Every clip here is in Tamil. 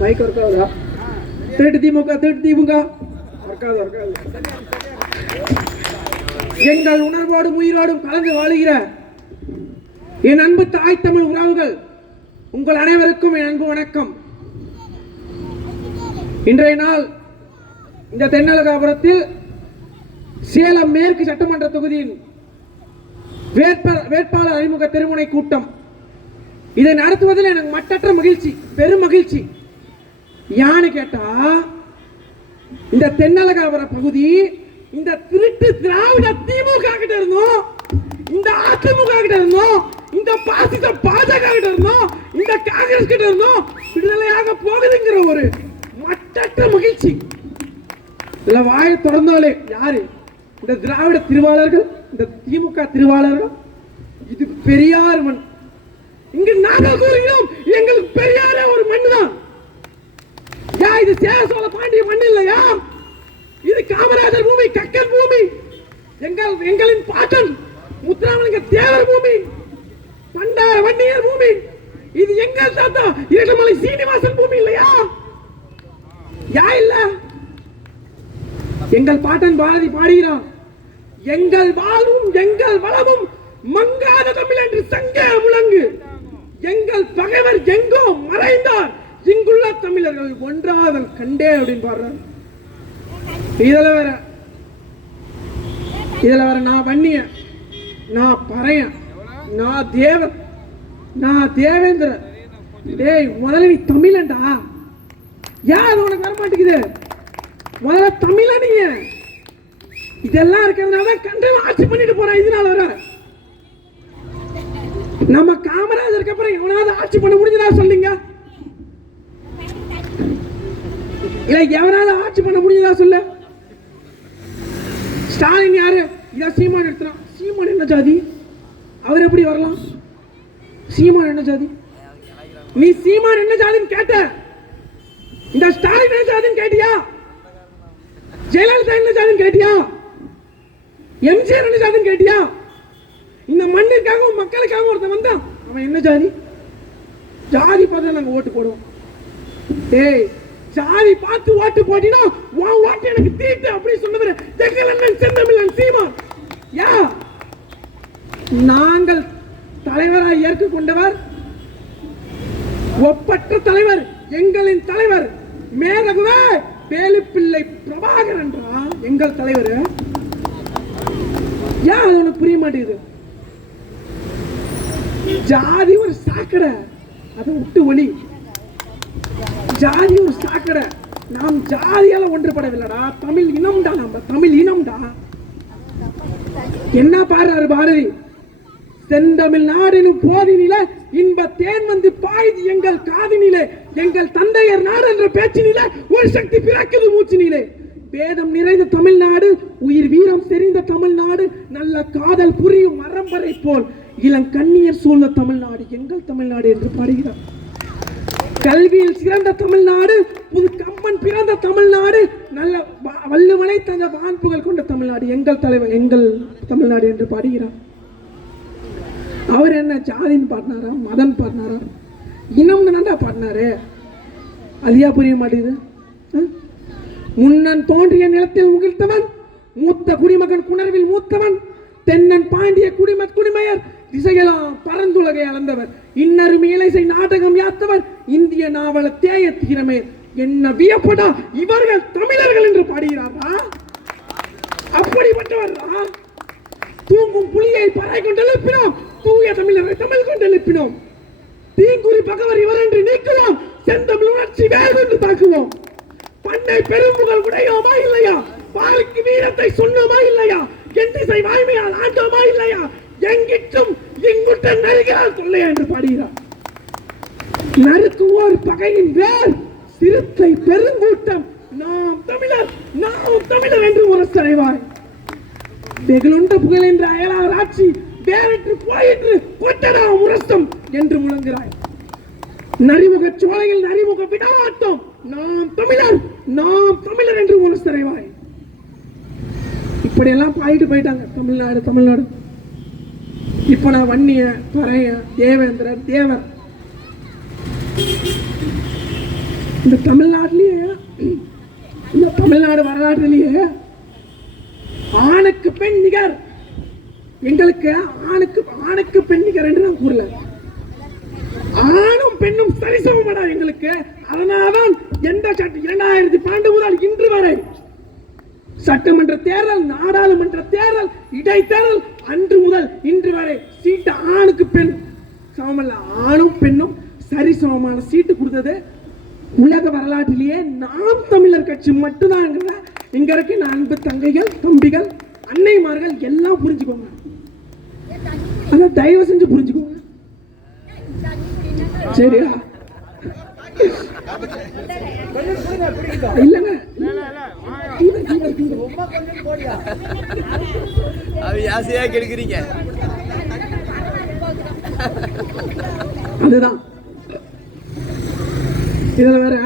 மைக் ஒர்க் ஆகுதா? திருட்டு திமுக திருட்டு திமுக எங்கள் உணர்வோடும் உயிரோடும் கலந்து வாழுகிற என் அன்பு தாய் தமிழ் உறவுகள், உங்கள் அனைவருக்கும் என் அன்பு வணக்கம். இன்றைய நாள் இந்த தென்னலகாபுரத்தில் சேலம் மேற்கு சட்டமன்ற தொகுதியின் வேட்பாளர் அறிமுக திருமுனை கூட்டம். இதை நடத்துவதில் எனக்கு மட்டற்ற மகிழ்ச்சி, பெரும் மகிழ்ச்சி. யான்னு கேட்டா, இந்த தென்னலகாபுர பகுதி இந்த திருட்டு திராவிட திமுக கிட்ட இருந்தோம், இந்த அதிமுக கிட்ட இருந்தோம், இந்த பாசிச பாஜக கிட்ட இருந்தோம், இந்த காங்கிரஸ் கிட்ட இருந்தோம் விடுதலையாக போகுதுங்கிற ஒரு மட்டற்ற மகிழ்ச்சி. இல்ல வாயை திறந்தாலே யாரு? இந்த திராவிட திருவாளர்கள், இந்த திமுக திருவாளர்கள். இது பெரியார் மண். இங்கு நாங்கள் கூறுகிறோம், எங்களுக்கு பெரியாரே ஒரு மண் தான். இது சேர சோழ பாண்டிய மண் இல்லையா? இது காமராஜர் பூமி, கக்கன் பூமி, எங்களின் பாட்டன் முத்துராமலிங்க தேவர் பூமி, பண்டார வன்னியர் பூமி. இது எங்கள் தாத்தா இரட்டமலை சீனிவாசன் பூமி இல்லையா? இல்ல, எங்கள் பாட்டன் பாரதி பாடுகிறான், எங்கள் வாழ்வும் எங்கள் வளமும் மங்காத தமிழ் என்று சங்கே முழங்கு, எங்கள் பகைவர் எங்கோ மறைந்தார், இங்குள்ள தமிழர்கள் ஒன்றாதல் கண்டே அப்படின்னு பாடுறார். இதுல வேற நான் வன்னிய, நான் பறையன், நான் தேவன், நான் தேவேந்திர. டேய், முதல்ல நீ தமிழன்டா. ஏன் அது உனக்கு வர மாட்டேங்குது? முதல்ல தமிழனிய. இதெல்லாம் இருக்கிறதுனால கண்டவன் ஆட்சி பண்ணிட்டு போறான். இதனால வர நம்ம காமராஜருக்கு அப்புறம் எவனாவது ஆட்சி பண்ண முடிஞ்சதா சொல்லுங்க? இல்ல எவனாவது ஆட்சி பண்ண முடிஞ்சதா சொல்லு? ஸ்டாலின் யாரு? இத சீமான் எடுத்துறான். சீமான் என்ன ஜாதி? அவர் எப்படி வரலாம்? சீமான் என்ன ஜாதி? நீ சீமான் என்ன ஜாதின்னு கேட்ட? இந்த ஸ்டாலின் என்ன ஜாதின்னு கேட்டியா? ஜெயலலிதா என்ன ஜாதின்னு கேட்டியா? எம்ஜிஆர் என்ன ஜாதின்னு கேட்டியா? இந்த மண்ணிற்காகவும் மக்களுக்காகவும் ஒருத்தன் வந்தான், அவன் என்ன ஜாதி? ஜாதி பார்த்து நாங்க ஓட்டு போடுவோம். டேய், ஜாதி பார்த்து ஓட்டு போட்டினா உன் ஓட்டு எனக்கு தீட்டு அப்படி சொன்னவர் எங்கள் அண்ணன் செந்தமிழன் சீமான். நாங்கள் தலைவராய் ஏற்றுக்கொண்டவர், ஒப்பற்ற தலைவர், எங்களின் தலைவர் மேதகுவே வேலுப்பிள்ளை பிரபாகர் என்றா எங்கள் தலைவர். அது உனக்கு புரிய மாட்டேங்குது? ஜாதி ஒரு சாக்கடை, அதை விட்டு ஒளி. ஜாதி ஒரு சாக்கடை. நாம் ஜாதியால ஒன்றுபடவில்லடா, தமிழ் இனம்டா. நம்ம தமிழ் இனம்டா. என்ன பாடுறாரு பாரதி? செந்தமிழ் நாடினும் போதினிலே இன்ப தேன் வந்து பாய்து எங்கள் காதினிலே, எங்கள் தந்தையர் நாடு என்ற பேச்சினிலே ஒரு சக்தி பிறக்குது மூச்சினிலே. வேதம் நிறைந்த தமிழ்நாடு, உயிர் வீரம் தெரிந்த தமிழ்நாடு, நல்ல காதல் புரியும் மரம்பரை போல் இளங்கண்ணியர் சூழ்ந்த தமிழ்நாடு எங்கள் தமிழ்நாடு என்று பாடுகிறார். கல்வியில் சிறந்த தமிழ்நாடு, புது கம்பன் பிறந்த தமிழ்நாடு, நல்ல வள்ளுவனை தந்த வான்புகள் கொண்ட தமிழ்நாடு எங்கள் தலைவர் எங்கள் தமிழ்நாடு என்று பாடுகிறார். அவர் என்ன ஜாதின்னு பாடினாரா, மதம் பாடினாரா, இனம் தானடா பாடினாரு? அதிகா புரிய மாட்டேங்குது. முன்னன் தோன்றிய நிலத்தில் முகிழ்த்தவன், மூத்த குடிமகன் குணர்வில் மூத்தவன், தென்னன் பாண்டிய குடிமையர் திசையெல்லாம் பரந்துலகை அளந்தவர், இன்னரும் இலைசை நாடகம் யாத்தவர், இந்திய நாவல தேய தீரமே என்ன வியப்படா இவர்கள் தமிழர்கள் என்று பாடுகிறாரா? அப்படிப்பட்டவரா? தூங்கும் புலியை பறை கொண்டு எழுப்பினோம், தூய தமிழரை தமிழ் கொண்டு எழுப்பினோம். தீங்குறி பகவர் இவர் என்று நீக்குவோம், செந்தமிழ் உணர்ச்சி வேறு என்று தாக்குவோம். பண்ணை பெரும்புகள் உடையோமா இல்லையா? பாலுக்கு வீரத்தை சொன்னோமா இல்லையா? எந்திசை வாய்மையால் ஆண்டோமா இல்லையா? எங்கிட்டும் இங்குட்ட நரிகளால் தொல்லையா என்று பாடுகிறார். நறுக்குவோர் பகையின் வேர் சிறுத்தை பெருங்கூட்டம், நாம் தமிழர் நாம் தமிழர் என்று உரசறைவாய். வெகுளுண்ட புகழ் என்ற அயலார் ஆட்சி வேறற்று போயிற்று கொட்டடா முரசம் என்று முழங்குகிறாய். நரிமுக சோலையில் நரிமுக விடமாட்டோம், நாம் தமிழர் என்று உரசறைவாய். இப்படி எல்லாம் பாயிட்டு போயிட்டாங்க தமிழ்நாடு. இப்ப நான் வன்னிய, பறைய, தேவேந்திரர், தேவர் இந்த தமிழ்நாட்டிலேயே, இந்த தமிழ்நாடு வரலாற்றிலேயே ஆணுக்கு பெண் நிகர், எங்களுக்கு ஆணுக்கு பெண் நிகர் என்று நான் கூறல. ஆணும் பெண்ணும் சரிசமமாடா எங்களுக்கு. அதனால்தான் எந்த சட்டம் 2012 முதல் இன்று வரை சட்டமன்ற தேர்தல், நாடாளுமன்ற தேர்தல், இடைத்தேர்தல் அன்று முதல் இன்று வரை சீட்டு ஆணுக்கு பெண் சமமல்ல, ஆணும் பெண்ணும் சரிசமமான சீட்டு கொடுத்தது உலக வரலாற்றிலேயே நாம் தமிழர் கட்சி மட்டும்தான். இங்க இருக்க அன்பு தங்கைகள், தம்பிகள், அன்னைமார்கள் எல்லாம் புரிஞ்சுக்கோங்க, அத தயவு செஞ்சு புரிஞ்சுக்கோங்க. சரியா? இல்லங்க அதுதான். இதுல வேற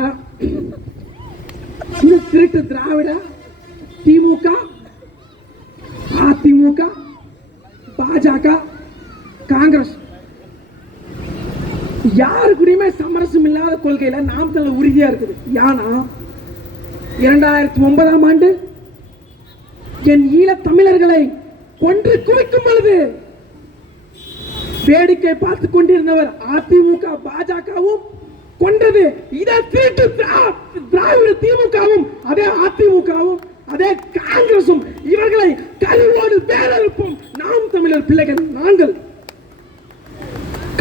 இந்த திருட்டு திராவிட, திமுக, அதிமுக, பாஜக, காங்கிரஸ் யாருக்குமே சமரசம் இல்லாத கொள்கையில நாம் தமிழர் உறுதியா இருக்குது. ஏன்னா 2009ஆம் ஆண்டு என் ஈழ தமிழர்களை கொன்று குவிக்கும் பொழுது வேடிக்கை பார்த்துக் கொண்டிருந்தவர் அதிமுக, பாஜகவும் கொன்றது. இதை திருட்டு திராவிட திமுகவும், அதே அதிமுகவும், அதே காங்கிரசும் இவர்களை கல்வோடு வேறறுப்போம் நாம் தமிழர் பிள்ளைகள் நாங்கள்.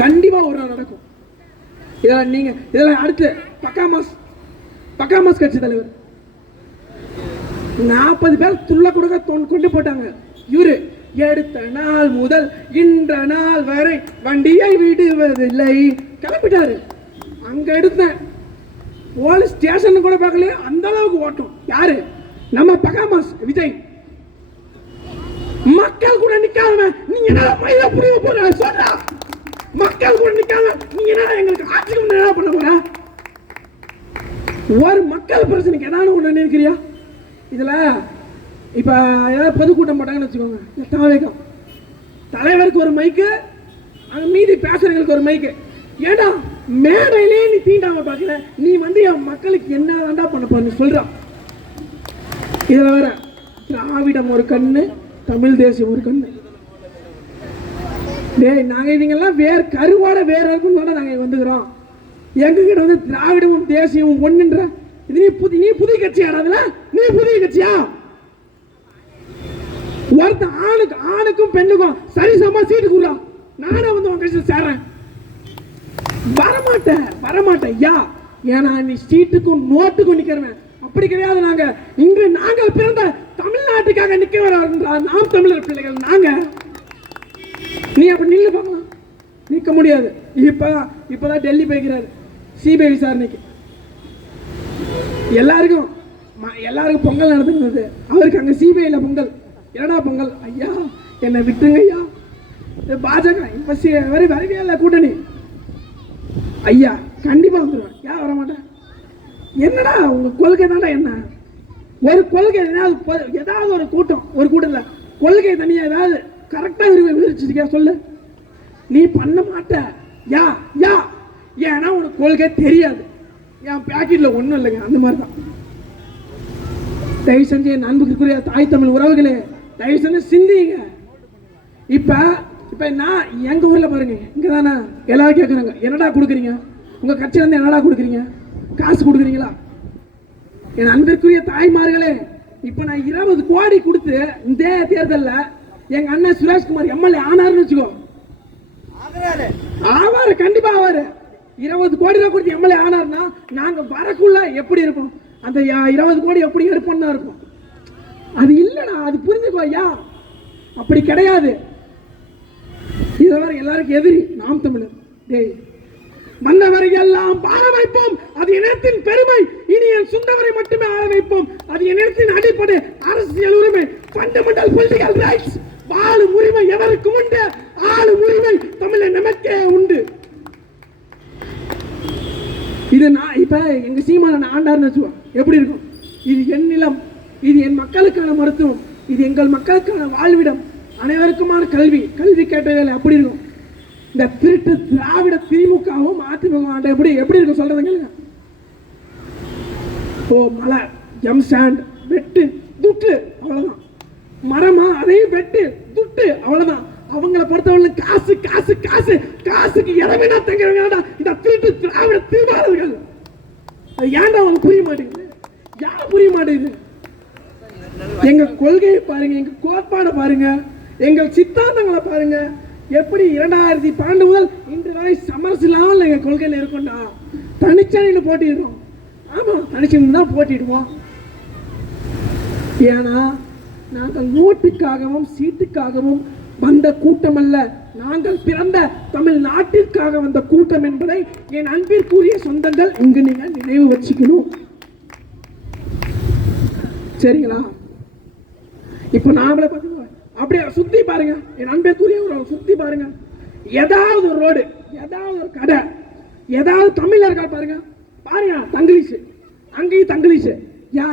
கண்டிப்பா ஒரு நாள் நடக்கும். இதெல்லாம் நீங்க இதெல்லாம் அடுத்து பக்காமாஸ் கட்சி தலைவர் 40 பேர் துள்ள கொடுக்க கொண்டு போட்டாங்க. இவரு எடுத்த நாள் முதல் இன்ற நாள் வரை வண்டியை விடுவதில்லை கிளப்பிட்டாரு. அங்க எடுத்தேன், போலீஸ் ஸ்டேஷன் கூட பார்க்கல, அந்த அளவுக்கு ஓட்டம். யாரு? நம்ம பக்காமாஸ் விஜய். மக்கள் கூட நிக்காம நீங்க என்ன மயில புரிய போற சொல்றா? மக்கள் கூட நிக்காம நீங்க என்ன எங்களுக்கு ஆட்சிக்கு என்ன பண்ண போற? ஒரு மக்கள் பிரச்சனைக்கு ஏதாவது ஒண்ணு நினைக்கிறியா? இதுல இப்ப ஏதாவது பொதுக்கூட்டம் போட்டாங்கன்னு வச்சுக்கோங்க, தாவேகம் தலைவருக்கு ஒரு மைக்கு, அங்க மீதி பேசுறவங்களுக்கு ஒரு மைக்கு. ஏடா மேடையிலே நீ தீண்டாம பாக்கல, நீ வந்து என் மக்களுக்கு என்ன தாண்டா பண்ண போற சொல்ற? இதுல வேற திராவிடம் ஒரு கண்ணு, தமிழ் தேசியம் ஒரு கண்ணு. டேய், நாங்க இவங்கெல்லாம் வேற கருவாட வேற இருக்குன்னு நாங்க வந்துக்கிறோம். எங்க கிட்ட வந்து திராவிடமும் தேசியமும் ஒண்ணுன்ற இது நீ புதிய கட்சியாடாதுல? நீ புதிய கட்சியா? ஒருத்த ஆணுக்கும் பெண்ணுக்கும் சரிசமா சீட்டு கொடுறா, நானே வந்து உன் கட்சியில் சேர்றேன். வரமாட்டேன் யா. ஏன்னா நீ சீட்டுக்கும் நோட்டுக்கும் நிக்கிறவன். அப்படி கிடையாது. நாங்கள் பிறந்த தமிழ்நாட்டுக்காக நிக்க வர நாம் தமிழர் பிள்ளைகள் நாங்க. நீ அப்படி நில்லு பார்க்கலாம், நிக்க முடியாது. இப்பதான் டெல்லி போய்க்கிறாரு சிபிஐ விசாரணைக்கு. எல்லாருக்கும் பொங்கல் நடந்துருந்தது, அவருக்கு அங்க சிபிஐல பொங்கல். என்னடா பொங்கல்? ஐயா என்னை விட்டுருங்க ஐயா, பாஜக இப்ப வரவே இல்லை கூட்டணி. ஐயா கண்டிப்பா வந்துடுவேன். ஏன் வரமாட்டேன்? என்னடா உங்க கொள்கை தானே? என்ன ஒரு கொள்கை, ஏதாவது ஒரு கூட்டம்ல கொள்கை தனியா ஏதாவது கரெக்டா விரிச்சிருக்கியா சொல்லு. நீ பண்ண மாட்ட. யா ஏன்னா உனக்கு கொள்கை தெரியாது. என் பேக்கெட்ல ஒண்ணும் இல்லைங்க. அந்த மாதிரிதான். தயவு செஞ்சு என் அன்புக்குரிய தாய் தமிழ் உறவுகளே, தயவு செஞ்சு சிந்திங்க. இப்ப நான் எங்க ஊர்ல பாருங்க, இங்கதானே எல்லாரும் கேட்கறாங்க, என்னடா கொடுக்குறீங்க உங்க கட்சியில இருந்து, என்னடா கொடுக்குறீங்க, காசு கொடுக்குறீங்களா? என் அன்பிற்குரிய தாய்மார்களே, இப்ப நான் 20 கோடி கொடுத்து இந்த தேர்தல்ல எங்க அண்ணன் சுரேஷ்குமார் எம்எல்ஏ ஆனாருன்னு வச்சுக்கோ. ஆவாரு, கண்டிப்பா ஆவாரு. 20 கோடி ரூபாய் கொடுத்து எம்எல்ஏ ஆனார்னா நாங்க வரக்குள்ள எப்படி இருக்கும்? அந்த 20 கோடி எப்படி எடுப்போம்னா இருக்கும். அது இல்லடா, அது புரிஞ்சுக்கோ ஐயா. அப்படி கிடையாது. இதுவரை எல்லாருக்கும் எதிரி நாம் தமிழர். டேய், மன்னவரை எல்லாம் ஆள வைப்போம், அது இனத்தின் பெருமை. இனி என் சொந்தவரை மட்டுமே ஆள வைப்போம், அது இனத்தின் அடிப்படை அரசியல் உரிமை. Fundamental political rights. வாழும் உரிமை எவருக்கும் உண்டு, ஆளும் உரிமை தமிழர் நமக்கே உண்டு. இது நான் இப்ப எங்க சீமான ஆண்டார்னு வச்சுக்கோம், எப்படி இருக்கும்? இது என் நிலம், இது என் மக்களுக்கான மருத்துவம், இது எங்கள் மக்களுக்கான வாழ்விடம், அனைவருக்குமான கல்வி கேட்ட வேலை. அப்படி இருக்கும். இந்த திருட்டு திராவிட திமுகவும் அதிமுக எப்படி இருக்கும் சொல்றதுங்க. ஓ மலை எம் சாண்ட் வெட்டு துட்டு அவ்வளவுதான். மரமா அதையும் வெட்டு துட்டு அவ்வளவுதான். அவங்கள பொறுத்தவரை காசு காசு காசு காசுக்கு இடமேனா தங்க வேண்டாம் இந்த திருட்டு திராவிட திருவாளர்கள். அது ஏன்டா அவங்க புரிய மாட்டேங்குது? யாரும் புரிய மாட்டேங்குது. எங்க கொள்கையை பாருங்க, எங்க கோட்பாடை பாருங்க, எங்கள் சித்தாந்தங்களை பாருங்க. எப்படி 2012 முதல் இன்று வரை சமரசு இல்லாமல் எங்க கொள்கையில இருக்கும்டா. தனிச்சனின்னு போட்டிடுறோம். ஆமா, தனிச்சனி தான் போட்டிடுவோம். ஏன்னா நாங்கள் நோட்டுக்காகவும் சீட்டுக்காகவும் வந்த கூட்டம் அல்ல, நாங்கள் பிறந்த தமிழ்நாட்டிற்காக வந்த கூட்டம் என்பதை என் அன்பிற்குரிய சொந்தங்கள் இங்கு நீங்க நினைவு வச்சுக்கணும். சரிங்களா? இப்ப நாமளே பாத்தீங்க அப்படியே சுத்தி பாருங்க, என் அன்பிற்குரிய சுத்தி பாருங்க. ஏதாவது ஒரு ரோடு, ஏதாவது ஒரு கடை, ஏதாவது தமிழர்கள் பாருங்க பாருங்க, தங்கிலீஷ் அங்கேயும் தங்கிலீஷ். யா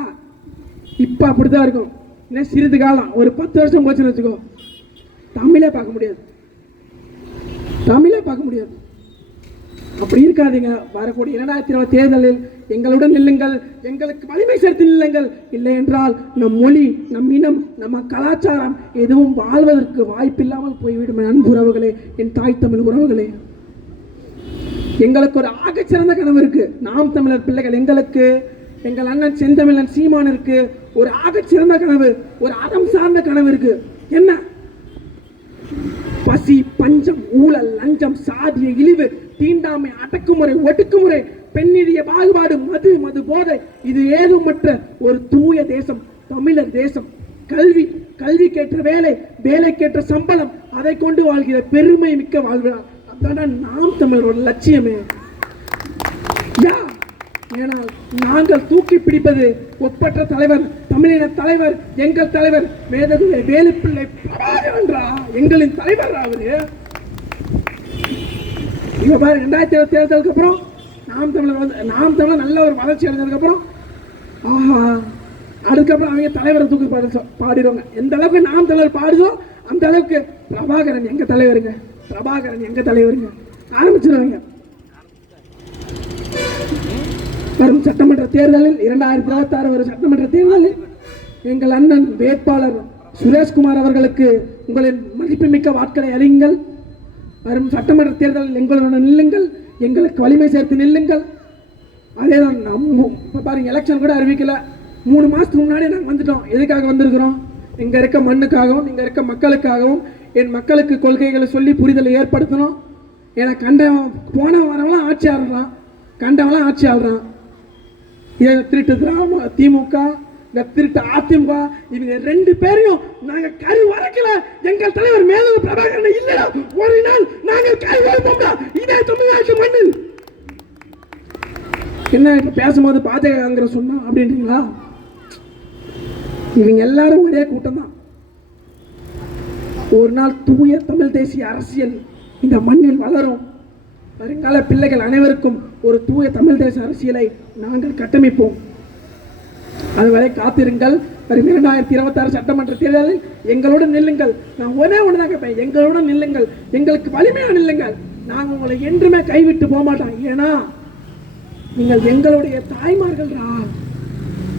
இப்ப அப்படிதான் இருக்கும். இன்னும் சிறிது காலம் ஒரு 10 வருஷம் போச்சுன்னு வச்சுக்கோ, தமிழே பார்க்க முடியாது, தமிழே பார்க்க முடியாது. அப்படி இருக்காதீங்க. வரக்கூடிய 2020 தேர்தலில் எங்களுடன் நில்லுங்கள், எங்களுக்கு வலிமை சேர்த்து நில்லுங்கள். இல்லை என்றால் நம் மொழி, நம் இனம், நம்ம கலாச்சாரம் எதுவும் வாழ்வதற்கு வாய்ப்பில்லாமல் போய்விடும். அன்பு உறவுகளே, என் தாய் தமிழ் உறவுகளே, எங்களுக்கு ஒரு ஆகச்சிறந்த கனவு இருக்கு. நாம் தமிழர் பிள்ளைகள் எங்களுக்கு, எங்கள் அண்ணன் செந்தமிழன் சீமானிற்கு ஒரு ஆகச்சிறந்த கனவு, ஒரு அறம் சார்ந்த கனவு இருக்கு. என்ன? பசி, பஞ்சம், ஊழல், லஞ்சம், சாதிய இழிவு, தீண்டாமை, அடக்குமுறை, ஒடுக்குமுறை, பெண்ணிய பாகுபாடு, மது போதை, இது ஏதுமற்ற ஒரு தூய தேசம், தமிழர் தேசம். கல்வி, கல்விக்கேற்ற வேலை, வேலைக்கேற்ற சம்பளம், அதை கொண்டு வாழ்கிற பெருமை மிக்க வாழ்கிறார். அதான் நாம் தமிழரோட லட்சியமே. ஏன்னா நாங்கள் தூக்கி பிடிப்பது ஒப்பற்ற தலைவர், தமிழின தலைவர், எங்கள் தலைவர் மேதகுவே வேலுப்பிள்ளை பிரபாகரன்றா, எங்களின் தலைவர் அவரு. இங்க பாரு, 2020 தேர்தலுக்கு அப்புறம் நாம் தமிழர் நல்ல ஒரு வளர்ச்சி அடைஞ்சதுக்கு அப்புறம் ஆஹா, அதுக்கப்புறம் அவங்க தலைவரை தூக்கி பாடிடுவாங்க. எந்த அளவுக்கு நாம் தமிழர் பாடுதோ அந்த அளவுக்கு பிரபாகரன் எங்க தலைவருங்க, பிரபாகரன் எங்க தலைவருங்க ஆரம்பிச்சிருவாங்க. வரும் சட்டமன்ற தேர்தலில் 2026 வரும் சட்டமன்ற தேர்தலில் எங்கள் அண்ணன் வேட்பாளர் சுரேஷ்குமார் அவர்களுக்கு உங்களின் மதிப்புமிக்க வாக்களை அளியுங்கள். வரும் சட்டமன்ற தேர்தலில் எங்களுடன் நில்லுங்கள், எங்களுக்கு வலிமை சேர்த்து நில்லுங்கள். அதேதான் நம்ம பாருங்க, எலெக்ஷன் கூட அறிவிக்கல, 3 மாசத்துக்கு முன்னாடி நாங்கள் வந்துட்டோம். எதுக்காக வந்திருக்கிறோம்? இங்க இருக்க மண்ணுக்காகவும் இங்க இருக்க மக்களுக்காகவும், என் மக்களுக்கு கொள்கைகளை சொல்லி புரிதலை ஏற்படுத்தணும். ஏன்னா போன வாரம்லாம் ஆட்சி ஆடுறான், கண்டவெல்லாம் ஆட்சி ஆடுறான். திருட்டு திமுக, இந்த திருட்டு அதிமுக, இவங்க 2 பேரையும் நாங்க கரு வரைக்கல. எங்கள் தலைவர் மேலும் பிரபாகரன் இல்ல, ஒரு நாள் நாங்கள் கரு வரைப்போம். இதே தமிழ்நாட்டு மண்ணில் என்ன இப்ப பேசும்போது பாஜக சொன்னா அப்படின்றீங்களா? இவங்க எல்லாரும் ஒரே கூட்டம் தான். ஒரு நாள் தூய தமிழ் தேசிய அரசியல் இந்த மண்ணில் வளரும். வருங்கால பிள்ளைகள் அனைவருக்கும் ஒரு தூய தமிழ் தேச அரசியலை நாங்கள் கட்டமைப்போம். அதுவரை காத்திருங்கள். வரும் 2026 சட்டமன்ற தேர்தலில் எங்களுடன் நில்லுங்கள். நான் ஒன்னே ஒண்ணுதான் கேட்பேன், எங்களுடன் நில்லுங்கள், எங்களுக்கு வலிமையா நில்லுங்கள். நாங்கள் உங்களை என்றுமே கைவிட்டு போக மாட்டோம். ஏன்னா நீங்கள் எங்களுடைய தாய்மார்கள்டா,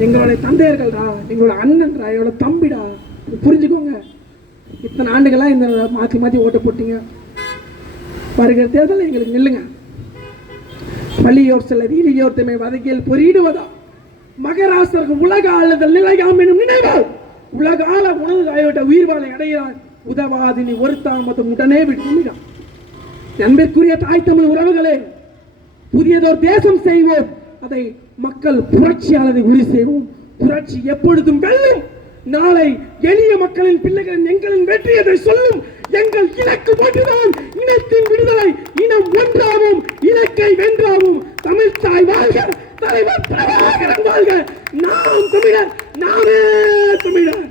எங்களுடைய தந்தையர்கள்டா, எங்களோட அண்ணன்டா, எங்களோட தம்பிடா. புரிஞ்சுக்கோங்க. இத்தனை ஆண்டுகளா இந்த மாற்றி மாற்றி ஓட்ட போட்டீங்க. வருகிற தேர்தலில் எங்களுக்கு நில்லுங்க. பள்ளியோர் சில வீதியோர் தம்மை வதக்கியல் பொறியிடுவதா மகராசர்கள் உலக ஆளுதல் நிலையாம் எனும் நினைவால் உலக ஆள உணவு ஆகிவிட்ட உயிர்வாளை அடைகிறார் உதவாதினி ஒரு தாமதம் உடனே விட்டுவிடும். அன்பிற்குரிய தாய் தமிழ் உறவுகளே, புதியதோர் தேசம் செய்வோம், அதை மக்கள் புரட்சியாளரை உறுதி செய்வோம். புரட்சி எப்பொழுதும் வெல்லும். நாளை எளிய மக்களின் பிள்ளைகளின் எங்களின் வெற்றி அதை சொல்லும். எங்கள் இலக்கு ஒன்றுதான், இனத்தின் விடுதலை. இனம் ஒன்றாவும் இலக்கை வென்றாவும். தமிழ் தாய் வாழ்க, தலைவர் பிரபாகரன் வாழ்க. நாம் தமிழர், நாமே தமிழர்.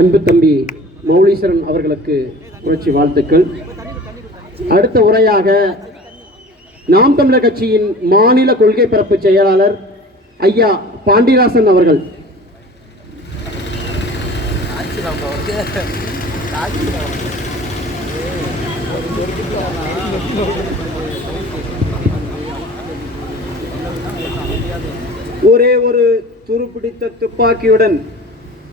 அன்பு தம்பி மௌலீஸ்வரன் அவர்களுக்கு புரட்சி வாழ்த்துக்கள். அடுத்த உரையாக நாம் தமிழர் கட்சியின் மாநில கொள்கை பரப்பு செயலாளர் ஐயா பாண்டிராசன் அவர்கள். ஒரே ஒரு துருப்பிடித்த துப்பாக்கியுடன்